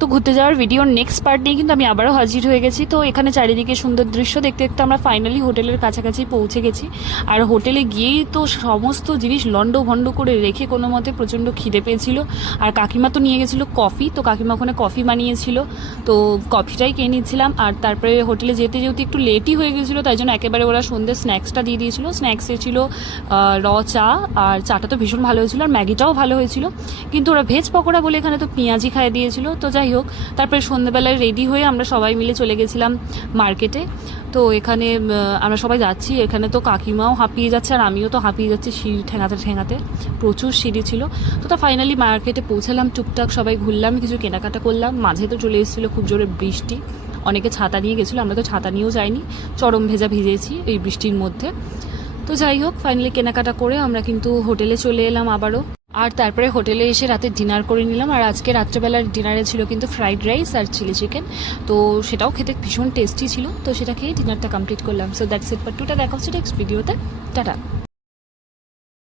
তো ঘুরতে যাওয়ার ভিডিওর নেক্সট পার্ট নিয়ে কিন্তু আমি আবারও হাজির হয়ে গেছি। তো এখানে চারিদিকে সুন্দর দৃশ্য দেখতে দেখতে আমরা ফাইনালি হোটেলের কাছাকাছি পৌঁছে গেছি। আর হোটেলে গিয়েই তো সমস্ত জিনিস লন্ডভন্ড করে রেখে কোনো মতে প্রচণ্ড খিদে পেয়েছিল। আর কাকিমা তো নিয়ে গেছিলো কফি, তো কাকিমা ওখানে কফি বানিয়েছিল, তো কফিটাই খেয়ে নিচ্ছিলাম। আর তারপরে হোটেলে যেতে যেহেতু একটু লেটই হয়ে গেছিলো, তাই জন্য একেবারে ওরা সন্ধ্যে স্ন্যাক্সটা দিয়ে দিয়েছিলো। স্ন্যাক্সে ছিল র চা, আর চাটা তো ভীষণ ভালো হয়েছিল, আর ম্যাগিটাও ভালো হয়েছিল। কিন্তু ওরা ভেজ পকোড়া বলে এখানে তো পেঁয়াজি খাইয়ে দিয়েছিল। তো যাই হোক, তারপরে সন্ধ্যেবেলায় রেডি হয়ে আমরা সবাই মিলে চলে গেছিলাম মার্কেটে। তো এখানে আমরা সবাই যাচ্ছি, এখানে তো কাকিমাও হাঁপিয়ে যাচ্ছে আর আমিও তো হাঁপিয়ে যাচ্ছি সিঁড়ি ঠেঙাতে ঠেঙাতে, প্রচুর সিঁড়ি ছিল। তো ফাইনালি মার্কেটে পৌঁছালাম, টুকটাক সবাই ঘুরলাম, কিছু কেনাকাটা করলাম। মাঝে তো চলে এসেছিলো খুব জোরে বৃষ্টি, অনেকে ছাতা নিয়ে গেছিলো, আমরা তো ছাতা নিয়েও যাইনি, চরম ভেজা ভিজেছি এই বৃষ্টির মধ্যে। তো যাই হোক, ফাইনালি কেনাকাটা করে আমরা কিন্তু হোটেলে চলে এলাম আবারও। আর তারপরে হোটেলে এসে রাতে ডিনার করে নিলাম। আর আজকে রাত্রেবেলার ডিনারে ছিল কিন্তু ফ্রাইড রাইস আর চিলি চিকেন, তো সেটাও খেতে ভীষণ টেস্টি ছিল। তো সেটা খেয়ে ডিনারটা কমপ্লিট করলাম। So that's it for today, দেখা হচ্ছে নেক্সট ভিডিওতে, টাটা।